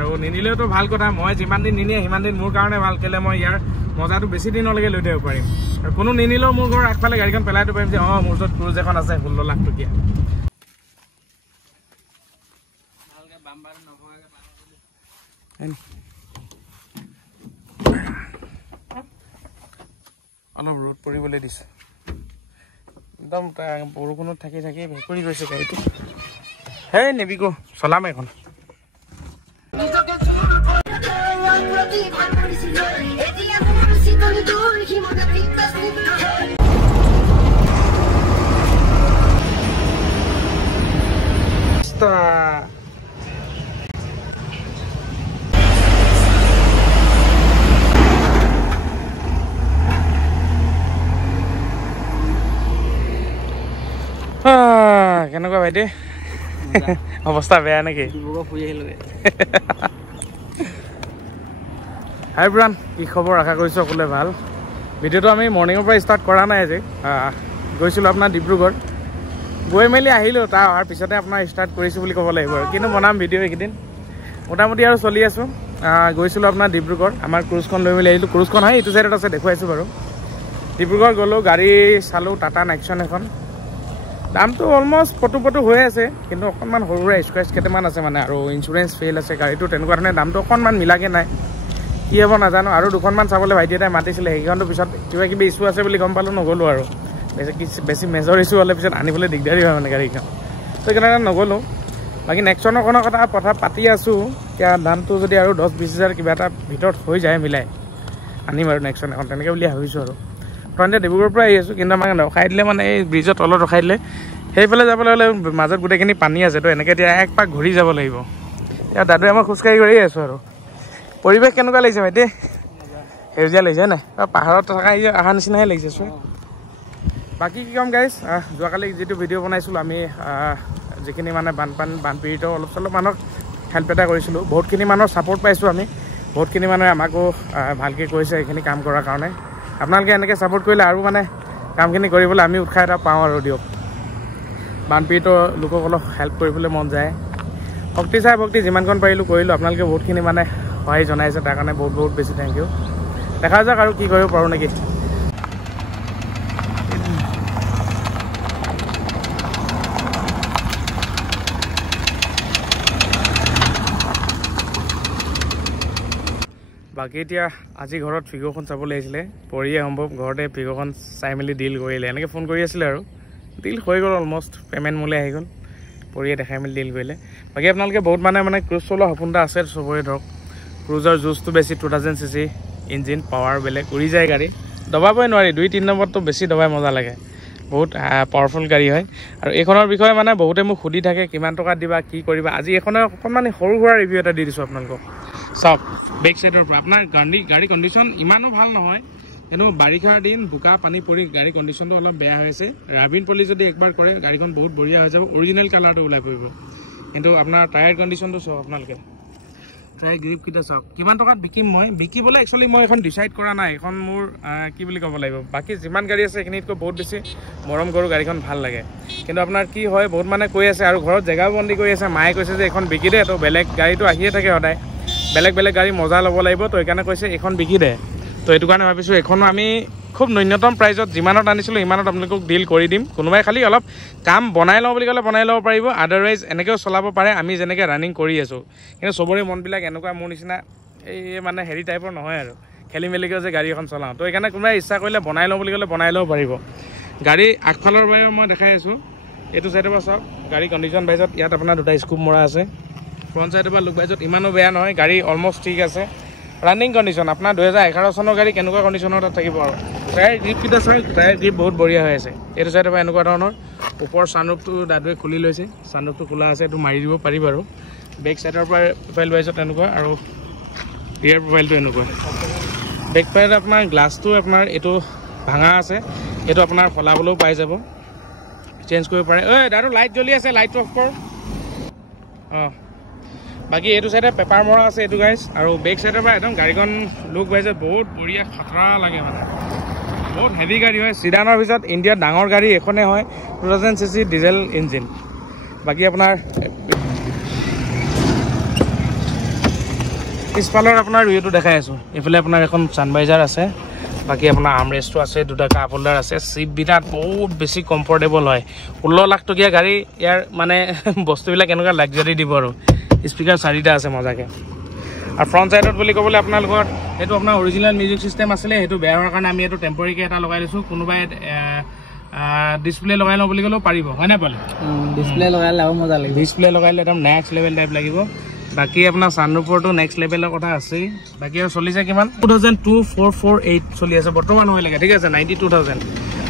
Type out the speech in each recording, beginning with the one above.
আৰু নিনিলেওতো ভাল কথা মই যিমান দিন নিনিয়ে সিমান দিন মোৰ কাৰণে ভাল কেলে মই ইয়াৰ মজাটো বেছি দিনলৈকে লৈ থাকিব পাৰিম আৰু কোনো নিনিলেও মোৰ ঘৰৰ আগফালে গাড়ীখন পেলাই দিব পাৰিম যে মোৰ ওচৰত ক্ৰুজ এখন আছে 16 লাখ টকীয়া অলপ ৰ'দ পৰিবলৈ দিছে একদম বৰষুণত থাকি থাকি ভেকুৰি গৈছে গাড়ীটো হে নেবিকো চলাম এখন কেনেকুৱা ভাইটি অৱস্থা বেয়া নেকি হাই ব্ৰান কি খবৰ আশা কৰিছোঁ সকলোৱে ভাল ভিডিঅ'টো আমি মৰ্ণিঙৰ পৰা ষ্টাৰ্ট কৰা নাই আজি গৈছিলোঁ আপোনাৰ ডিব্ৰুগড় গৈ মেলি আহিলোঁ তাৰ অহাৰ পিছতে আপোনাৰ ষ্টাৰ্ট কৰিছোঁ বুলি ক'ব লাগিব আৰু কিন্তু বনাম ভিডিঅ' এইকেইদিন মোটামুটি আৰু চলি আছোঁ গৈছিলোঁ আপোনাৰ ডিব্ৰুগড় আমাৰ ক্ৰুজখন লৈ মেলি আহিলোঁ ক্ৰুজখন হয় এইটো চাইডত আছে দেখুৱাইছোঁ বাৰু ডিব্ৰুগড় গ'লোঁ গাড়ী চালোঁ টাটা নেক্সন এখন দামটো অলমষ্ট পটু হৈ আছে কিন্তু অকণমান সৰু সুৰা স্ক্ৰেচ কেইটামান আছে মানে আৰু ইঞ্চুৰেঞ্চ ফেইল আছে গাড়ীটো তেনেকুৱা ধৰণে দামটো অকণমান মিলাকে নাই কি হ'ব নাজানো আৰু দুখনমান চাবলৈ ভাইটি এটাই মাতিছিলে সেইখনটো পিছত কিবা কিবি ইছ্যু আছে বুলি গম পালোঁ নগ'লোঁ আৰু বেছি মেজৰ ইছ্যু হ'লে পিছত আনিবলৈ দিগদাৰী হয় মানে গাড়ীখন তো সেইকাৰণে নগ'লোঁ বাকী নেক্সনৰ কথা পাতি আছোঁ এতিয়া দামটো যদি আৰু 10-20 হাজাৰ কিবা এটা ভিতৰত হৈ যায় মিলাই আনিম আৰু নেক্সন এখন তেনেকৈ বুলি ভাবিছোঁ আৰু ফ্ৰণ্টে ডিব্ৰুগড়ৰ পৰা আহি আছোঁ কিন্তু আমাক ৰখাই দিলে মানে এই ব্ৰিজৰ তলত ৰখাই দিলে সেইফালে যাবলৈ হ'লে মাজত গোটেইখিনি পানী আছে তো এনেকৈ এতিয়া এক পাক ঘূৰি যাব লাগিব এতিয়া দাদুৱে মই খোজকাঢ়ি গৈয়ে আছোঁ আৰু পৰিৱেশ কেনেকুৱা লাগিছে ভাইটি সেউজীয়া লাগিছে নাই পাহাৰত থকা অহা নিচিনাহে লাগিছে চোৱা বাকী কি ক'ম গাইজ যোৱাকালি যিটো ভিডিঅ' বনাইছিলোঁ আমি যিখিনি মানে বানপীড়িত অলপ চলপ মানুহক হেল্প এটা কৰিছিলোঁ বহুতখিনি মানুহৰ ছাপোৰ্ট পাইছোঁ আমি বহুতখিনি মানুহে আমাকো ভালকৈ কৈছে এইখিনি কাম কৰাৰ কাৰণে আপোনালোকে এনেকৈ ছাপোৰ্ট কৰিলে আৰু মানে কামখিনি কৰিবলৈ আমি উৎসাহ এটা পাওঁ আৰু দিয়ক বানপীড়িত লোকক অলপ হেল্প কৰিবলৈ মন যায় ভক্তি চাই ভক্তি যিমানকণ পাৰিলোঁ কৰিলোঁ আপোনালোকে বহুতখিনি মানে সহায় জনাইছে তাৰ কাৰণে বহুত বেছি থেংক ইউ দেখা যাওক আৰু কি কৰিব পাৰোঁ নেকি বাকী এতিয়া আজি ঘৰত ফিগৰখন চাবলৈ আহিছিলে পৰিয়ে সম্ভৱ ঘৰতে ফিগৰখন চাই মেলি ডিল কৰিলে এনেকৈ ফোন কৰি আছিলে আৰু ডিল হৈ গ'ল অলমষ্ট পে'মেণ্ট মোলৈ আহি গ'ল পৰিয়ে দেখাই মেলি ডিল কৰিলে বাকী আপোনালোকে বহুত মানে ক্ৰুজ চলোৱা সপোন এটা আছে চবৰে ধৰক ক্ৰুজৰ জুজটো বেছি 2000 cc ইঞ্জিন পাৱাৰ বেলেগ উৰি যায় গাড়ী দবাবই নোৱাৰি 2-3 নম্বৰটো বেছি দবাই মজা লাগে বহুত পাৱাৰফুল গাড়ী হয় আৰু এইখনৰ বিষয়ে মানে বহুতে মোক সুধি থাকে কিমান টকা দিবা কি কৰিবা আজি এইখনৰ অকণমান সৰু সুৰা ৰিভিউ এটা দি দিছোঁ আপোনালোকক চাওক বেক চাইডৰ পৰা আপোনাৰ গাড়ী কণ্ডিশ্যন ইমানো ভাল নহয় কিন্তু বাৰিষাৰ দিন বোকা পানী পৰি গাড়ী কণ্ডিশ্যনটো অলপ বেয়া হৈছে ৰাবিন পলি যদি একবাৰ কৰে গাড়ীখন বহুত বঢ়িয়া হৈ যাব অৰিজিনেল কালাৰটো ওলাই পৰিব কিন্তু আপোনাৰ টায়াৰ কণ্ডিশ্যনটো চাওক আপোনালোকে টায়াৰ গ্ৰিপকেইটা চাওক কিমান টকাত বিকিম মই বিকিবলৈ একচুৱেলি মই এখন ডিচাইড কৰা নাই এখন মোৰ কি বুলি ক'ব লাগিব বাকী যিমান গাড়ী আছে সেইখিনিতকৈ বহুত বেছি মৰম কৰোঁ গাড়ীখন ভাল লাগে কিন্তু আপোনাৰ কি হয় বহুত মানে কৈ আছে আৰু ঘৰত জেগাও বন্দী কৰি আছে মায়ে কৈছে যে এখন বিকি দে তো বেলেগ গাড়ীটো আহিয়ে থাকে সদায় বেলেগ গাড়ী মজা ল'ব লাগিব তো সেইকাৰণে কৈছে এইখন বিকি দে তো এইটো কাৰণে ভাবিছোঁ এইখনো আমি খুব ন্যূনতম প্ৰাইজত যিমানত আনিছিলোঁ সিমানত আপোনালোকক ডিল কৰি দিম কোনোবাই খালি অলপ কাম বনাই লওঁ বুলি ক'লে বনাই ল'ব পাৰিব আদাৰৱাইজ এনেকৈও চলাব পাৰে আমি যেনেকৈ ৰানিং কৰি আছোঁ কিন্তু চবৰে মনবিলাক এনেকুৱা মোৰ নিচিনা এই মানে হেৰি টাইপৰ নহয় আৰু খেলি মেলিকৈ যে গাড়ী এখন চলাওঁ তো সেইকাৰণে কোনোবাই ইচ্ছা কৰিলে বনাই লওঁ বুলি ক'লে বনাই ল'ব পাৰিব গাড়ী আগফালৰ বাবে মই দেখাই আছোঁ এইটো চাইডৰ পৰা চাওক গাড়ী কণ্ডিশ্যন বাইজত ইয়াত আপোনাৰ দুটা স্কুপ মৰা আছে ফ্ৰণ্ট চাইডৰ পৰা লুক বাইজত ইমানো বেয়া নহয় গাড়ী অলমষ্ট ঠিক আছে ৰানিং কণ্ডিশ্যন আপোনাৰ 2011 চনৰ গাড়ী কেনেকুৱা কণ্ডিশ্যনত থাকিব আৰু টায়াৰ গ্ৰিপকেইটা চাওক টায়াৰ গ্ৰিপ বহুত বঢ়িয়া হৈ আছে এইটো চাইডৰ পৰা এনেকুৱা ধৰণৰ ওপৰ ছানৰুফটো দাদুৱে খুলি লৈছে ছানৰুফটো খোলা আছে এইটো মাৰি দিব পাৰি বাৰু বেক চাইডৰ পৰা প্ৰফাইল ৱাইজত এনেকুৱা আৰু ৰিয়াৰ প্ৰফাইলটো এনেকুৱা বেক চাইডত আপোনাৰ গ্লাছটো আপোনাৰ এইটো ভাঙা আছে এইটো আপোনাৰ সলাবলৈও পাই যাব চেঞ্জ কৰিব পাৰে ঐ দাদু লাইট জ্বলি আছে লাইট অফ কৰ অঁ বাকী এইটো চাইডে পেপাৰ মৰা আছে এইটো গাইজ আৰু বেক চাইডৰ পৰা একদম গাড়ীখন লুক ৱাইজত বহুত বঢ়িয়া খাতৰা লাগে মানে বহুত হেভি গাড়ী হয় চিডানৰ ভিতৰত ইণ্ডিয়াত ডাঙৰ গাড়ী এখনে হয় 2000 cc ডিজেল ইঞ্জিন বাকী আপোনাৰ পিছফালৰ আপোনাৰ ভিউটো দেখাই আছোঁ এইফালে আপোনাৰ এখন ছানভাইজাৰ আছে বাকী আপোনাৰ আৰ্মৰেষ্টটো আছে দুটা কাপ হোল্ডাৰ আছে চিট বিৰাট বহুত বেছি কমফৰ্টেবল হয় 16 লাখ টকীয়া গাড়ী ইয়াৰ মানে বস্তুবিলাক এনেকুৱা লাক্সাৰী দিব আৰু স্পীকাৰ 4টা আছে মজাকৈ আৰু ফ্ৰণ্ট ছাইডত বুলি ক'বলৈ আপোনালোকৰ এইটো আপোনাৰ অৰিজিনেল মিউজিক চিষ্টেম আছিলে সেইটো বেয়া হোৱাৰ কাৰণে আমি এইটো টেম্পৰেৰীকৈ এটা লগাই দিছোঁ কোনোবাই ডিছপ্লে লগাই লওঁ বুলি ক'লেও পাৰিব হয় নাই পালে ডিছপ্লে লগালে আৰু মজা লাগিব ডিছপ্লে লগাইলে একদম নেক্সট লেভেল টাইপ লাগিব বাকী আপোনাৰ ছানৰুফৰটো নেক্সট লেভেলৰ কথা আছেই বাকী আৰু চলিছে কিমান 202448 চলি আছে বৰ্তমান হৈলেগে ঠিক আছে 92000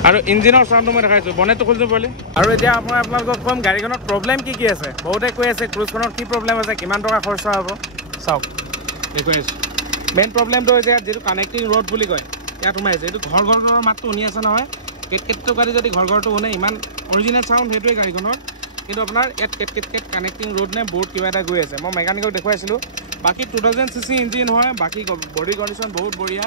আৰু ইঞ্জিনৰ চাউণ্ডটো মই দেখাইছোঁ বনেটটো খুলিছোঁ পাৰিলে আৰু এতিয়া মই আপোনালোকক ক'ম গাড়ীখনত প্ৰব্লেম কি আছে বহুতে কৈ আছে ক্ৰুজখনত কি প্ৰব্লেম আছে কিমান টকা খৰচা হ'ব চাওক দেখুৱাই আছোঁ মেইন প্ৰব্লেমটো হৈছে ইয়াত যিটো কানেক্টিং ৰড বুলি কয় ইয়াত সোমাইছে এইটো ঘৰ মাতটো শুনি আছে নহয় কেটকেটটো গাড়ী যদি ঘৰটো শুনে ইমান অৰিজিনেল চাউণ্ড সেইটোৱে গাড়ীখনৰ কিন্তু আপোনাৰ ইয়াত কেট কানেক্টিং ৰড নে বৰ্ড কিবা এটা গৈ আছে মই মেকানিকক দেখুৱাইছিলোঁ বাকী 2000cc ইঞ্জিন হয় বাকী বডি কণ্ডিশ্যন বহুত বঢ়িয়া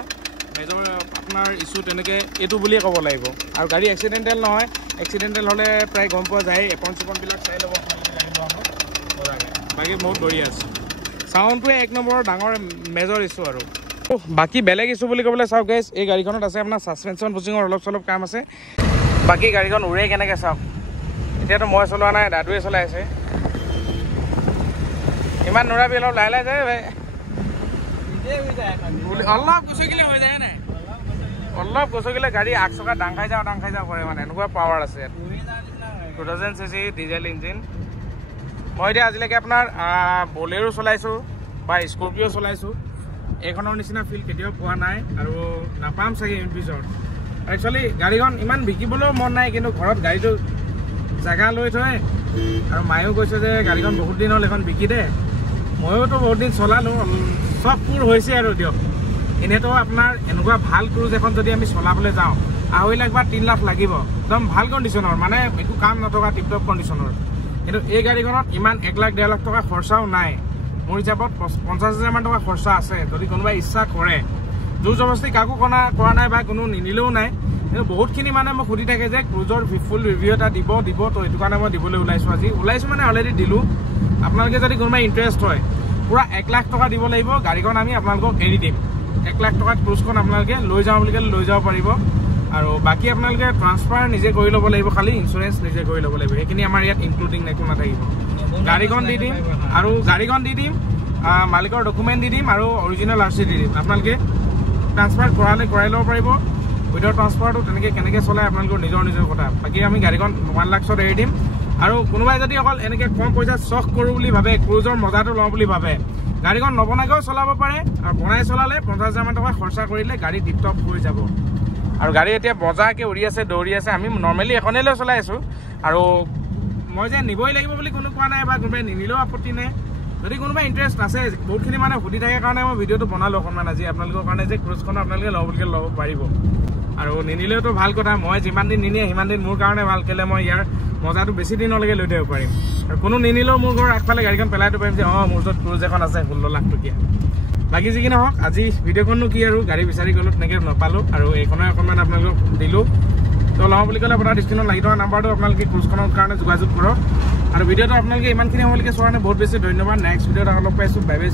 মেজৰ আপোনাৰ ইছ্যু তেনেকৈ এইটো বুলিয়ে ক'ব লাগিব আৰু গাড়ী এক্সিডেণ্টেল নহয় এক্সিডেণ্টেল হ'লে প্ৰায় গম পোৱা যায় এপন চেপনবিলাক চাই ল'ব বাকী বহুত বঢ়িয়া আছে চাউণ্ডটোৱে এক নম্বৰৰ ডাঙৰ মেজৰ ইছ্যু আৰু বাকী বেলেগ ইছ্যু বুলি ক'বলৈ চাওক গাইজ এই গাড়ীখনত আছে আপোনাৰ ছাছপেনশ্যন বুচিঙৰ অলপ চলপ কাম আছে বাকী গাড়ীখন উৰে কেনেকৈ চাওক এতিয়াতো মই চলোৱা নাই দাদুৱে চলাই আছে ইমান নোৰাবি অলপ লাহে লাহে যায় ভাই অলপ গছকিলে হৈ যায় নাই অলপ গছকিলে গাড়ী আগ চকা দাং খাই যাওঁ কৰে মানে এনেকুৱা পাৱাৰ আছে 2000cc ডিজেল ইঞ্জিন মই এতিয়া আজিলৈকে আপোনাৰ বলেৰো চলাইছোঁ বা স্কৰ্পিঅ' চলাইছোঁ এইখনৰ নিচিনা ফিল কেতিয়াও পোৱা নাই আৰু নাপাম চাগে ইন পিছত একচুৱেলি গাড়ীখন ইমান বিকিবলৈও মন নাই কিন্তু ঘৰত গাড়ীটো জেগা লৈ থয় আৰু মায়েও কৈছে যে গাড়ীখন বহুত দিন হ'ল এখন বিকি দে ময়োতো বহুত দিন চলালোঁ চব পুৰ হৈছে আৰু দিয়ক এনেইতো আপোনাৰ এনেকুৱা ভাল ক্ৰুজ এখন যদি আমি চলাবলৈ যাওঁ 2.5 লাখ বা 3 লাখ লাগিব একদম ভাল কণ্ডিশ্যনৰ মানে একো কাম নথকা টিপটপ কণ্ডিশ্যনৰ কিন্তু এই গাড়ীখনত ইমান 1 লাখ 1.5 লাখ টকা খৰচাও নাই মোৰ হিচাপত 50,000 মান টকা খৰচা আছে যদি কোনোবাই ইচ্ছা কৰে জোৰ জবস্তি কাকো কৰা নাই বা কোনো নিনিলেও নাই কিন্তু বহুতখিনি মানে মোক সুধি থাকে যে ক্ৰুজৰ ফুল ৰিভিউ এটা দিব তো এইটো কাৰণে মই দিবলৈ ওলাইছোঁ মানে অলৰেডি দিলোঁ আপোনালোকে যদি কোনোবাই ইণ্টাৰেষ্ট হয় পুৰা 1 লাখ টকা দিব লাগিব গাড়ীখন আমি আপোনালোকক এৰি দিম 1 লাখ টকাত ক্ৰুজখন আপোনালোকে লৈ যাওঁ বুলি ক'লে লৈ যাব পাৰিব আৰু বাকী আপোনালোকে ট্ৰান্সফাৰ নিজে কৰি ল'ব লাগিব খালি ইঞ্চুৰেঞ্চ নিজে কৰি ল'ব লাগিব সেইখিনি আমাৰ ইয়াত ইনক্লুডিং একো নাথাকিব গাড়ীখন দি দিম আৰু গাড়ীখন দি দিম মালিকৰ ডকুমেণ্ট দি দিম আৰু অৰিজিনেল RC দি দিম আপোনালোকে ট্ৰান্সফাৰ কৰাই ল'ব পাৰিব উইদাউট ট্ৰান্সফাৰটো তেনেকৈ কেনেকৈ চলাই আপোনালোকৰ নিজৰ কথা বাকী আমি গাড়ীখন 1 লাখত এৰি দিম আৰু কোনোবাই যদি অকল এনেকৈ কম পইচাত চখ কৰোঁ বুলি ভাবে ক্ৰুজৰ মজাটো লওঁ বুলি ভাবে গাড়ীখন নবনাকৈও চলাব পাৰে আৰু বনাই চলালে 50,000 মান টকা খৰচা কৰিলে গাড়ী টিপটপ হৈ যাব আৰু গাড়ী এতিয়া বজাৰকৈ উৰি আছে দৌৰি আছে আমি নৰ্মেলি এখনেই লৈ চলাই আছোঁ আৰু মই যে নিবই লাগিব বুলি কোনো কোৱা নাই বা কোনোবাই নিনিলেও আপত্তি নাই যদি কোনোবাই ইণ্টাৰেষ্ট আছে বহুতখিনি মানে সুধি থাকে কাৰণে মই ভিডিঅ'টো বনালোঁ অকণমান আজি আপোনালোকৰ কাৰণে যে ক্ৰুজখন আপোনালোকে ল'ব বুলি ল'ব পাৰিব আৰু নিনিলেওতো ভাল কথা মই যিমান দিন নিনিয়ে সিমান দিন মোৰ কাৰণে ভাল কেলে মই ইয়াৰ মজাটো বেছি দিনলৈকে লৈ থাকিব পাৰিম আৰু কোনো নিনিলেও মোৰ ঘৰৰ আগফালে গাড়ীখন পেলাই দিব পাৰিম যে মোৰ ওচৰত ক্ৰুজ এখন আছে 16 লাখ টকীয়া বাকী যি কি নহওক আজি ভিডিঅ'খনো কি আৰু গাড়ী বিচাৰি গ'লোঁ তেনেকৈ নাপালোঁ আৰু এইখনে অকণমান আপোনালোকক দিলোঁ তো লওঁ বুলি ক'লে আপোনাৰ স্ক্ৰীণত লাগি থকা নাম্বাৰটো আপোনালোকে ক্ৰুজখনৰ কাৰণে যোগাযোগ কৰক আৰু ভিডিঅ'টো আপোনালোকে ইমানখিনি সময়লৈকে চোৱাৰ কাৰণে বহুত বেছি ধন্যবাদ নেক্সট ভিডিঅ'ত লগ পাইছোঁ বাই বাই